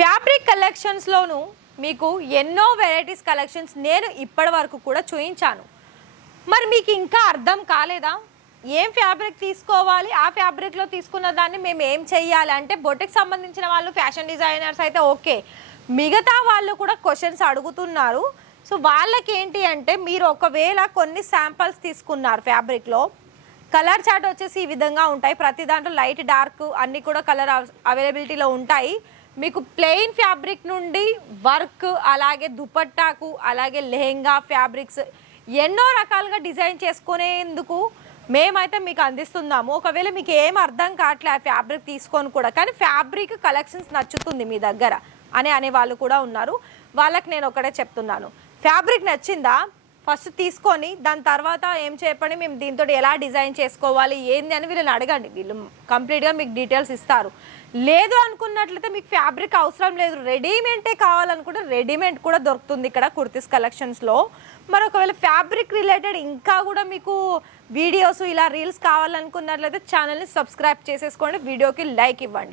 Fabric కలెక్షన్స్లోనూ మీకు ఎన్నో varieties collections నేను ఇప్పటి వరకు కూడా చూపించాను. మరి మీకు ఇంకా అర్థం కాలేదా? ఏం ఫ్యాబ్రిక్ తీసుకోవాలి, ఆ ఫ్యాబ్రిక్లో తీసుకున్న దాన్ని మేము ఏం చెయ్యాలి అంటే, బొటిక్ సంబంధించిన వాళ్ళు, ఫ్యాషన్ డిజైనర్స్ అయితే ఓకే, మిగతా వాళ్ళు కూడా క్వశ్చన్స్ అడుగుతున్నారు. సో వాళ్ళకి ఏంటి అంటే, మీరు ఒకవేళ కొన్ని శాంపల్స్ తీసుకున్నారు ఫ్యాబ్రిక్లో, కలర్ చార్ట్ వచ్చేసి ఈ విధంగా ఉంటాయి. ప్రతి దాంట్లో లైట్ డార్క్ అన్నీ కూడా కలర్ అవైలబిలిటీలో ఉంటాయి. మీకు ప్లెయిన్ ఫ్యాబ్రిక్ నుండి వర్క్, అలాగే దుపట్టాకు, అలాగే లెహెంగా ఫ్యాబ్రిక్స్ ఎన్నో రకాలుగా డిజైన్ చేసుకునేందుకు మేమైతే మీకు అందిస్తున్నాము. ఒకవేళ మీకు ఏం అర్థం కావట్లే ఆ ఫ్యాబ్రిక్ తీసుకొని కూడా, కానీ ఫ్యాబ్రిక్ కలెక్షన్స్ నచ్చుతుంది మీ దగ్గర అనే వాళ్ళు కూడా ఉన్నారు. వాళ్ళకి నేను ఒకటే చెప్తున్నాను, ఫ్యాబ్రిక్ నచ్చిందా ఫస్ట్ తీసుకొని దాని తర్వాత ఏం చెప్పండి, మేము దీంతో ఎలా డిజైన్ చేసుకోవాలి ఏంది అని వీళ్ళని అడగండి. వీళ్ళు కంప్లీట్గా మీకు డీటెయిల్స్ ఇస్తారు. లేదు అనుకున్నట్లయితే మీకు ఫ్యాబ్రిక్ అవసరం లేదు, రెడీమేడే కావాలనుకుంటే రెడీమేడ్ కూడా దొరుకుతుంది ఇక్కడ కుర్తీస్ కలెక్షన్స్లో. మరి ఒకవేళ ఫ్యాబ్రిక్ రిలేటెడ్ ఇంకా కూడా మీకు వీడియోస్ ఇలా రీల్స్ కావాలనుకున్నట్లయితే ఛానల్ని సబ్స్క్రైబ్ చేసేసుకోండి, వీడియోకి లైక్ ఇవ్వండి.